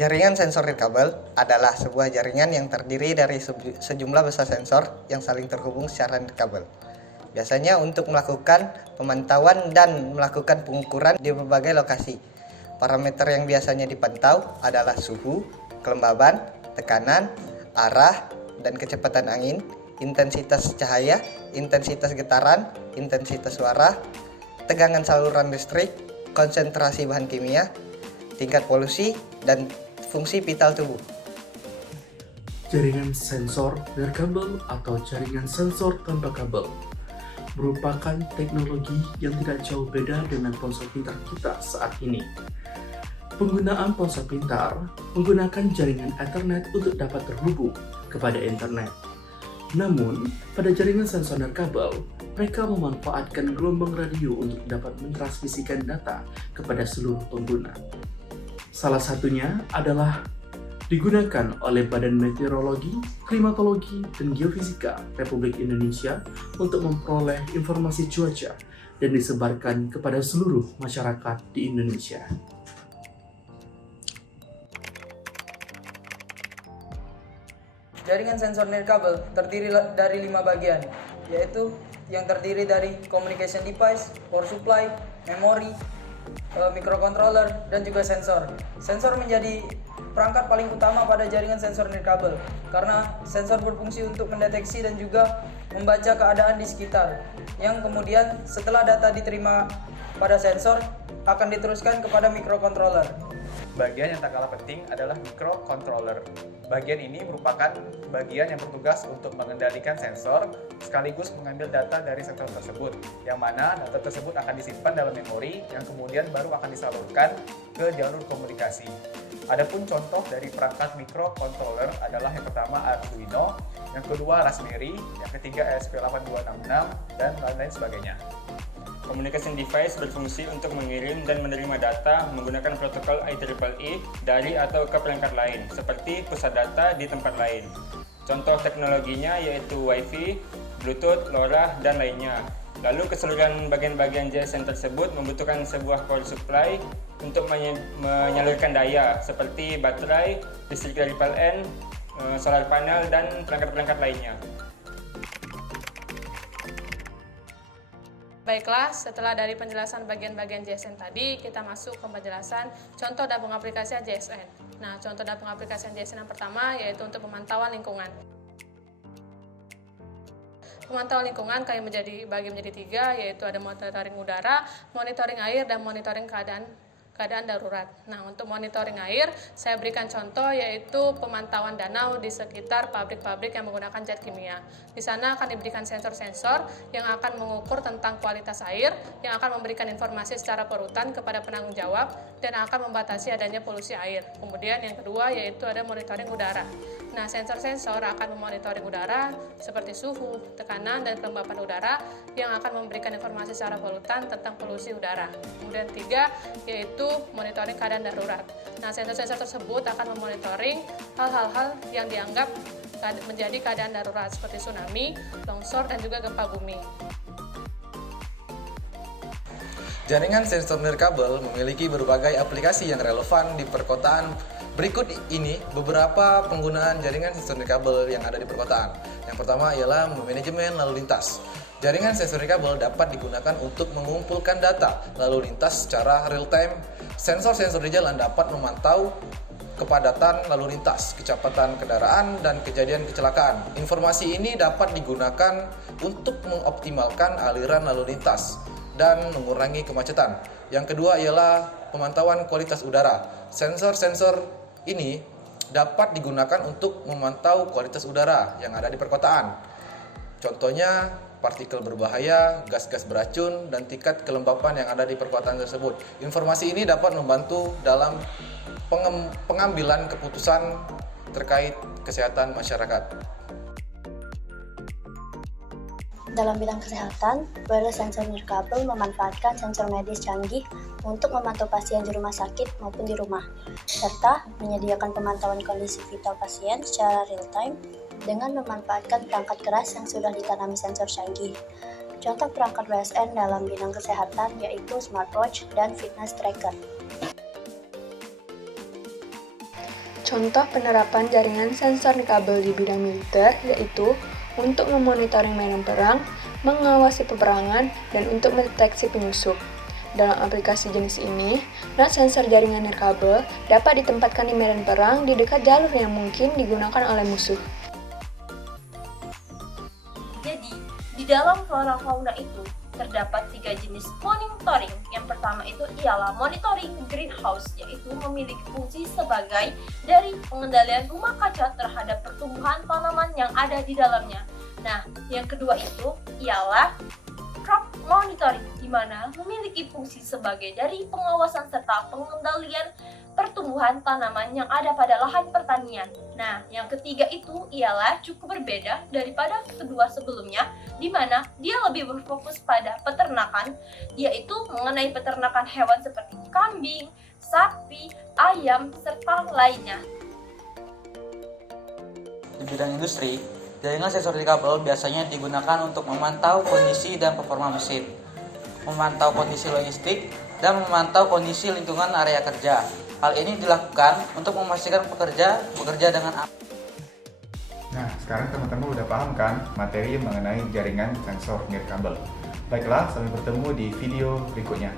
Jaringan sensor nirkabel adalah sebuah jaringan yang terdiri dari sejumlah besar sensor yang saling terhubung secara nirkabel. Biasanya untuk melakukan pemantauan dan melakukan pengukuran di berbagai lokasi. Parameter yang biasanya dipantau adalah suhu, kelembaban, tekanan, arah, dan kecepatan angin, intensitas cahaya, intensitas getaran, intensitas suara, tegangan saluran listrik, konsentrasi bahan kimia, tingkat polusi, dan fungsi vital tubuh. Jaringan sensor nirkabel atau jaringan sensor tanpa kabel merupakan teknologi yang tidak jauh beda dengan ponsel pintar kita saat ini. Penggunaan ponsel pintar menggunakan jaringan Ethernet untuk dapat terhubung kepada internet. Namun, pada jaringan sensor nirkabel, mereka memanfaatkan gelombang radio untuk dapat mentransmisikan data kepada seluruh pengguna. Salah satunya adalah digunakan oleh Badan Meteorologi, Klimatologi, dan Geofisika Republik Indonesia untuk memperoleh informasi cuaca dan disebarkan kepada seluruh masyarakat di Indonesia. Jaringan sensor nirkabel terdiri dari 5 bagian, yaitu yang terdiri dari communication device, power supply, memori, microcontroller, dan juga sensor. Sensor menjadi perangkat paling utama pada jaringan sensor nirkabel karena sensor berfungsi untuk mendeteksi dan juga membaca keadaan di sekitar, yang kemudian setelah data diterima pada sensor akan diteruskan kepada microcontroller. Bagian yang tak kalah penting adalah microcontroller. Bagian ini merupakan bagian yang bertugas untuk mengendalikan sensor sekaligus mengambil data dari sensor tersebut, yang mana data tersebut akan disimpan dalam memori yang kemudian baru akan disalurkan ke jalur komunikasi. Adapun contoh dari perangkat microcontroller adalah yang pertama Arduino, yang kedua Raspberry, yang ketiga ESP8266, dan lain-lain sebagainya. Communication device berfungsi untuk mengirim dan menerima data menggunakan protokol IEEE dari atau ke perangkat lain, seperti pusat data di tempat lain. Contoh teknologinya yaitu Wi-Fi, Bluetooth, LoRa, dan lainnya. Lalu keseluruhan bagian-bagian JSN tersebut membutuhkan sebuah power supply untuk menyalurkan daya, seperti baterai, listrik dari PLN, solar panel, dan perangkat-perangkat lainnya. Baiklah, setelah dari penjelasan bagian-bagian JSN tadi, kita masuk ke penjelasan contoh dan pengaplikasian JSN. Nah, contoh dan pengaplikasian JSN yang pertama yaitu untuk pemantauan lingkungan. Pemantauan lingkungan kami bagi menjadi 3, yaitu ada monitoring udara, monitoring air, dan monitoring keadaan darurat. Nah, untuk monitoring air, saya berikan contoh yaitu pemantauan danau di sekitar pabrik-pabrik yang menggunakan zat kimia. Di sana akan diberikan sensor-sensor yang akan mengukur tentang kualitas air, yang akan memberikan informasi secara perutan kepada penanggung jawab, dan akan membatasi adanya polusi air. Kemudian yang kedua yaitu ada monitoring udara. Nah, sensor-sensor akan memonitoring udara seperti suhu, tekanan, dan kelembapan udara yang akan memberikan informasi secara perutan tentang polusi udara. Kemudian 3 yaitu monitoring keadaan darurat. Nah, sensor-sensor tersebut akan memonitoring hal-hal yang dianggap menjadi keadaan darurat seperti tsunami, longsor, dan juga gempa bumi. Jaringan sensor nirkabel memiliki berbagai aplikasi yang relevan di perkotaan. Berikut ini beberapa penggunaan jaringan sensor nirkabel yang ada di perkotaan. Yang pertama ialah manajemen lalu lintas. Jaringan sensor nirkabel dapat digunakan untuk mengumpulkan data lalu lintas secara real time. Sensor-sensor di jalan dapat memantau kepadatan lalu lintas, kecepatan kendaraan, dan kejadian kecelakaan. Informasi ini dapat digunakan untuk mengoptimalkan aliran lalu lintas dan mengurangi kemacetan. Yang kedua ialah pemantauan kualitas udara. Sensor-sensor ini dapat digunakan untuk memantau kualitas udara yang ada di perkotaan. Contohnya partikel berbahaya, gas-gas beracun, dan tingkat kelembapan yang ada di perkotaan tersebut. Informasi ini dapat membantu dalam pengambilan keputusan terkait kesehatan masyarakat. Dalam bidang kesehatan, wireless sensor nirkabel memanfaatkan sensor medis canggih untuk memantau pasien di rumah sakit maupun di rumah, serta menyediakan pemantauan kondisi vital pasien secara real-time dengan memanfaatkan perangkat keras yang sudah ditanami sensor canggih. Contoh perangkat WSN dalam bidang kesehatan yaitu smartwatch dan fitness tracker. Contoh penerapan jaringan sensor nirkabel di bidang militer yaitu untuk memonitoring medan perang, mengawasi peperangan, dan untuk mendeteksi penyusup. Dalam aplikasi jenis ini, sensor jaringan nirkabel dapat ditempatkan di medan perang di dekat jalur yang mungkin digunakan oleh musuh. Jadi, di dalam flora fauna itu terdapat 3 jenis monitoring. Yang pertama itu ialah monitoring greenhouse, yaitu memiliki fungsi sebagai dari pengendalian rumah kaca terhadap pertumbuhan tanaman yang ada di dalamnya. Nah, yang kedua itu ialah crop monitoring, di mana memiliki fungsi sebagai dari pengawasan serta pengendalian pertumbuhan tanaman yang ada pada lahan pertanian. Nah, yang ketiga itu ialah cukup berbeda daripada kedua sebelumnya, di mana dia lebih berfokus pada peternakan, yaitu mengenai peternakan hewan seperti kambing, sapi, ayam, serta lainnya. Di bidang industri, jaringan sensor nirkabel biasanya digunakan untuk memantau kondisi dan performa mesin, memantau kondisi logistik, dan memantau kondisi lingkungan area kerja. Hal ini dilakukan untuk memastikan pekerja bekerja dengan aman. Nah, sekarang teman-teman udah paham kan materi mengenai jaringan sensor nirkabel. Baiklah, sampai bertemu di video berikutnya.